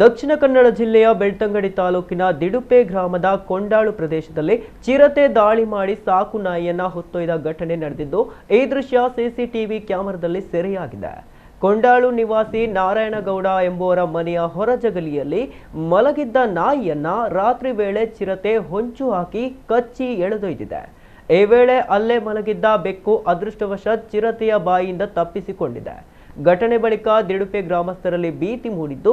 ದಕ್ಷಿಣ ಕನ್ನಡ ಜಿಲ್ಲೆಯ ಬೆಳ್ತಂಗಡಿ ತಾಲೂಕಿನ ದಿಡುಪೆ ಗ್ರಾಮದ ಕೊಂಡಾಳು ಪ್ರದೇಶದಲ್ಲಿ ಚಿರತೆ ದಾಳಿ ಮಾಡಿ ಸಾಕು ನಾಯಿಯನ್ನ ಹೊತ್ತೊಯ್ದ ಘಟನೆ ನಡೆದಿದ್ದು ಈ ದೃಶ್ಯ ಸಿಸಿಟಿವಿ ಕ್ಯಾಮೆರಾದಲ್ಲಿ ಸೆರೆಯಾಗಿದೆ. ಕೊಂಡಾಳು ನಿವಾಸಿ ನಾರಾಯಣಗೌಡ ಎಂಬುವರ ಮನೆಯ ಹೊರಜಗಲಿಯಲ್ಲಿ ಮಲಗಿದ್ದ ನಾಯಿಯನ್ನ ರಾತ್ರಿ ವೇಳೆ ಚಿರತೆ ಹೊಂಚು ಹಾಕಿ ಕಚ್ಚಿ ಎಳೆದೊಯ್ದಿದೆ. ಈ ವೇಳೆ ಅಲ್ಲೇ ಮಲಗಿದ್ದ ಬೆಕ್ಕು ಅದೃಷ್ಟವಶಾತ್ ಚಿರತೆಯ ಬಾಯಿಯಿಂದ ತಪ್ಪಿಸಿಕೊಂಡಿದೆ. ಘಟನೆ ಬಳಿಕ ದಿಡುಪೆ ಗ್ರಾಮಸ್ಥರಲ್ಲಿ ಭೀತಿ ಮೂಡಿದ್ದು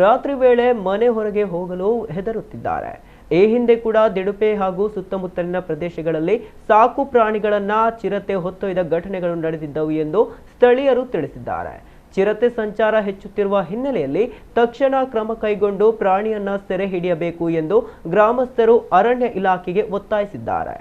ರಾತ್ರಿ ವೇಳೆ ಮನೆ ಹೊರಗೆ ಹೋಗಲು ಹೆದರುತ್ತಿದ್ದಾರೆ. ಈ ಹಿಂದೆ ಕೂಡ ದಿಡುಪೆ ಹಾಗೂ ಸುತ್ತಮುತ್ತಲಿನ ಪ್ರದೇಶಗಳಲ್ಲಿ ಸಾಕು ಪ್ರಾಣಿಗಳನ್ನ ಚಿರತೆ ಹೊತ್ತೊಯ್ದ ಘಟನೆಗಳು ನಡೆದಿದ್ದವು ಎಂದು ಸ್ಥಳೀಯರು ತಿಳಿಸಿದ್ದಾರೆ. ಚಿರತೆ ಸಂಚಾರ ಹೆಚ್ಚುತ್ತಿರುವ ಹಿನ್ನೆಲೆಯಲ್ಲಿ ತಕ್ಷಣ ಕ್ರಮ ಕೈಗೊಂಡು ಪ್ರಾಣಿಯನ್ನ ಸೆರೆ ಹಿಡಿಯಬೇಕು ಎಂದು ಗ್ರಾಮಸ್ಥರು ಅರಣ್ಯ ಇಲಾಖೆಗೆ ಒತ್ತಾಯಿಸಿದ್ದಾರೆ.